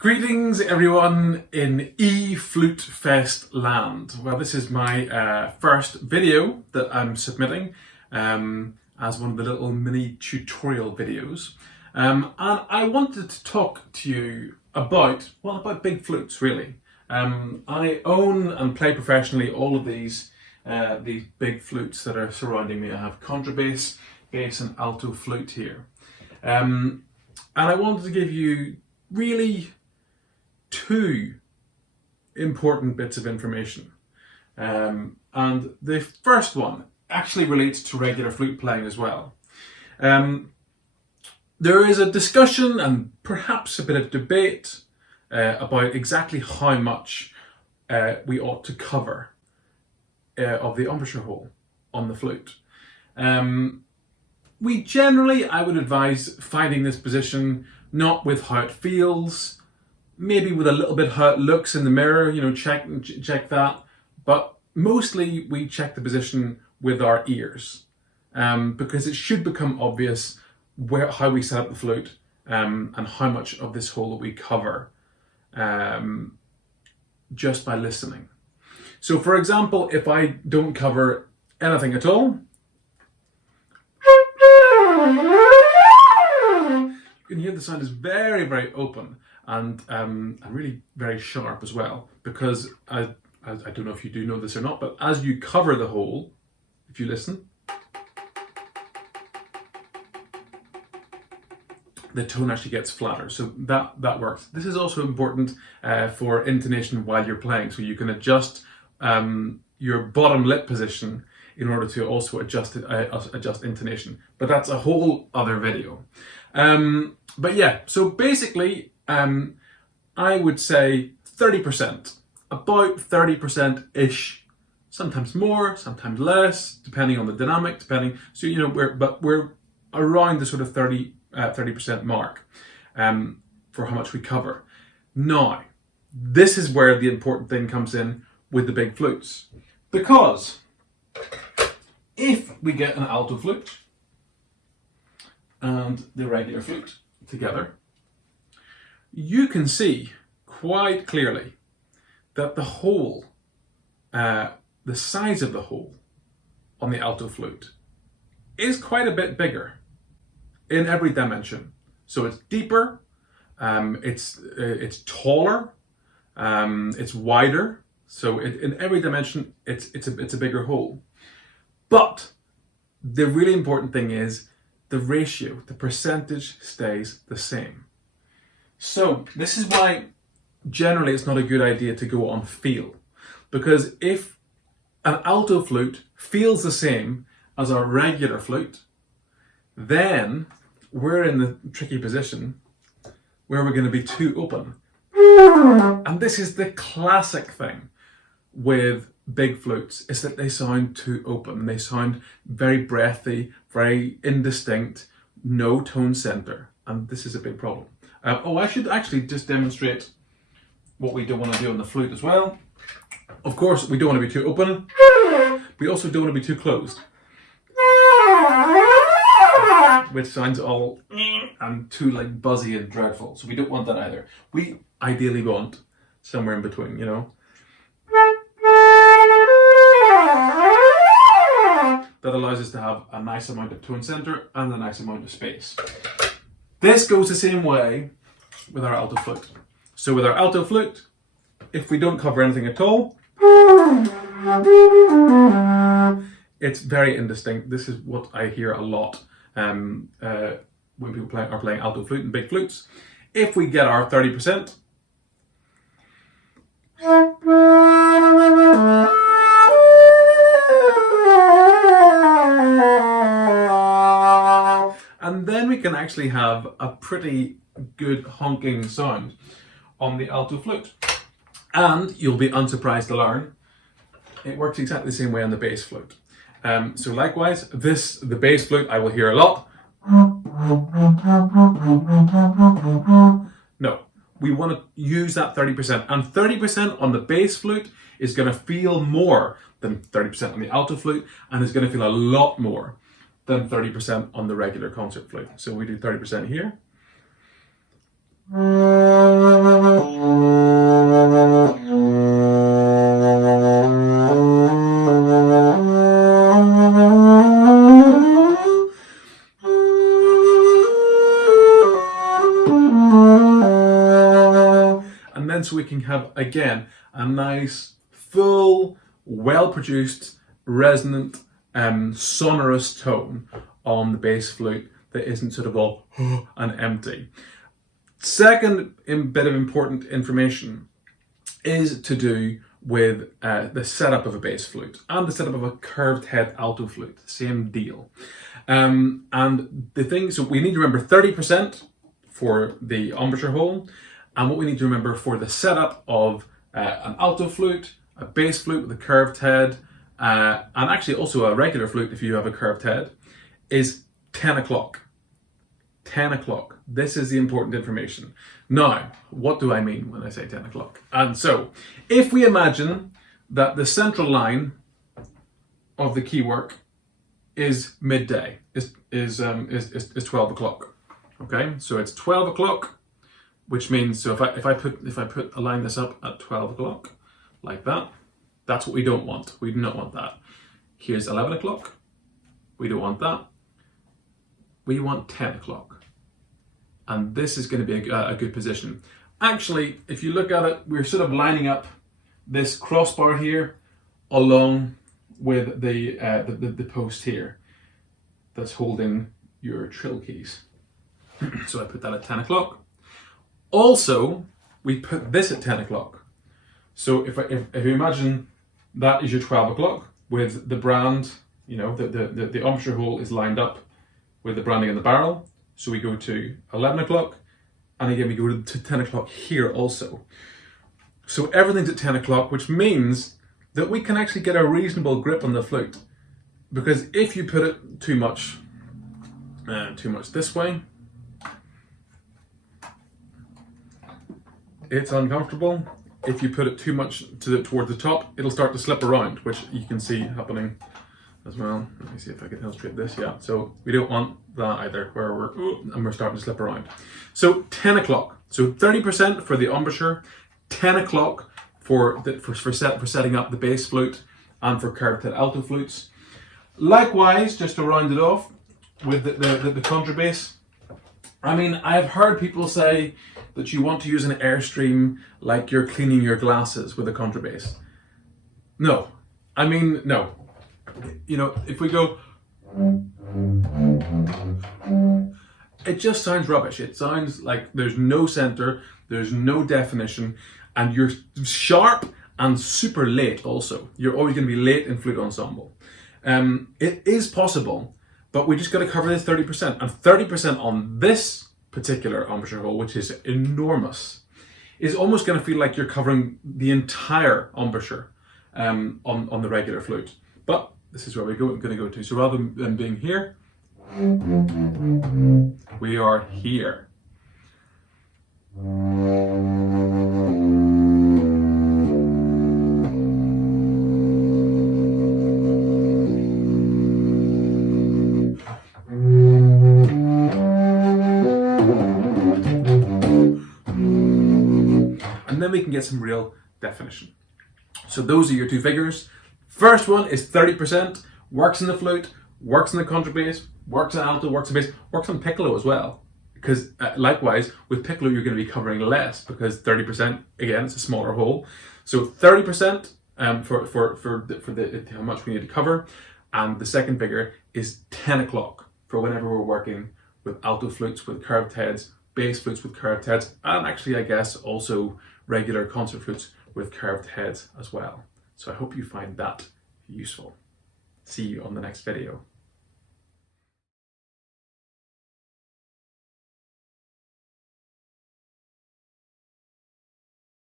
Greetings everyone in Flute Fest land. Well, this is my first video that I'm submitting as one of the little mini tutorial videos. And I wanted to talk to you about big flutes really. I own and play professionally all of these big flutes that are surrounding me. I have contrabass, bass and alto flute here. And I wanted to give you really two important bits of information. And the first one actually relates to regular flute playing as well. There is a discussion and perhaps a bit of debate about exactly how much we ought to cover of the embouchure hole on the flute. We generally, I would advise finding this position not with how it feels, maybe with a little bit how it looks in the mirror, check that. But mostly we check the position with our ears because it should become obvious how we set up the flute and how much of this hole that we cover just by listening. So for example, if I don't cover anything at all, you can hear the sound is very, very open and really very sharp as well, because I don't know if you do know this or not, but as you cover the hole, if you listen, the tone actually gets flatter, so that works. This is also important for intonation while you're playing, so you can adjust your bottom lip position in order to also adjust intonation. But that's a whole other video. But yeah, so basically, I would say 30%, about 30%-ish, sometimes more, sometimes less, depending on the dynamic, so we're around the sort of 30% mark for how much we cover. Now, this is where the important thing comes in with the big flutes, because if we get an alto flute and the regular flute together, you can see quite clearly that the hole, the size of the hole on the alto flute is quite a bit bigger in every dimension. So it's deeper, it's taller, it's wider. So in every dimension, it's a bigger hole. But the really important thing is the ratio, the percentage stays the same. So this is why generally it's not a good idea to go on feel, because if an alto flute feels the same as our regular flute, then we're in the tricky position where we're going to be too open. And this is the classic thing with big flutes, is that they sound too open. They sound very breathy, very indistinct, no tone center, and this is a big problem. I should actually just demonstrate what we don't want to do on the flute as well. Of course, we don't want to be too open. We also don't want to be too closed, which sounds all and too like buzzy and dreadful. So we don't want that either. We ideally want somewhere in between, that allows us to have a nice amount of tone center and a nice amount of space. This goes the same way with our alto flute. So with our alto flute, if we don't cover anything at all, it's very indistinct. This is what I hear a lot when people are playing alto flute and big flutes. If we get our 30%, and then we can actually have a pretty good honking sound on the alto flute. And you'll be unsurprised to learn it works exactly the same way on the bass flute. So likewise, the bass flute I will hear a lot. No, we want to use that 30%, and 30% on the bass flute is going to feel more than 30% on the alto flute, and is going to feel a lot more than 30% on the regular concert flute. So we do 30% here. then so we can have, again, a nice, full, well-produced, resonant, sonorous tone on the bass flute that isn't sort of all and empty. Second bit of important information is to do with the setup of a bass flute and the setup of a curved head alto flute, same deal. And the thing, so we need to remember 30% for the embouchure hole, and what we need to remember for the setup of an alto flute, a bass flute with a curved head, and actually also a regular flute if you have a curved head, is 10 o'clock. 10 o'clock. This is the important information. Now, what do I mean when I say 10 o'clock? And so, if we imagine that the central line of the keywork is midday, is 12 o'clock. Okay, so it's 12 o'clock, which means, so if I align this up at 12 o'clock, like that, that's what we don't want. We do not want that. Here's 11 o'clock. We don't want that. We want 10 o'clock. And this is going to be a good position. Actually, if you look at it, we're sort of lining up this crossbar here along with the post here that's holding your trill keys. So I put that at 10 o'clock. Also, we put this at 10 o'clock. So if you imagine that is your 12 o'clock with the brand, you know, the embouchure hole is lined up with the branding in the barrel. So we go to 11 o'clock, and again we go to 10 o'clock here also. So everything's at 10 o'clock, which means that we can actually get a reasonable grip on the flute. Because if you put it too much this way, it's uncomfortable. If you put it too much towards the top, it'll start to slip around, which you can see happening as well. Let me see if I can illustrate this. Yeah, so we don't want that either, where we're starting to slip around. So 10 o'clock. So 30% for the embouchure, 10 o'clock for setting up the bass flute and for curved head alto flutes. Likewise, just to round it off with the contrabass. I mean, I've heard people say that you want to use an airstream like you're cleaning your glasses with a contrabass. No, I mean, no. You know, if we go, it just sounds rubbish. It sounds like there's no center, there's no definition, and you're sharp and super late also. You're always going to be late in flute ensemble. It is possible, but we just got to cover this 30%. And 30% on this particular embouchure hole, which is enormous, is almost going to feel like you're covering the entire embouchure on the regular flute. But this is where we're going to go to. So rather than being here, we are here. And then we can get some real definition. So those are your two figures. First one is 30%, works in the flute, works in the contrabass, works in alto, works in bass, works on piccolo as well. Because likewise, with piccolo you're going to be covering less because 30%, again, it's a smaller hole. So 30% for how much we need to cover. And the second figure is 10 o'clock for whenever we're working with alto flutes with curved heads, bass flutes with curved heads, and actually I guess also regular concert flutes with curved heads as well. So I hope you find that useful. See you on the next video.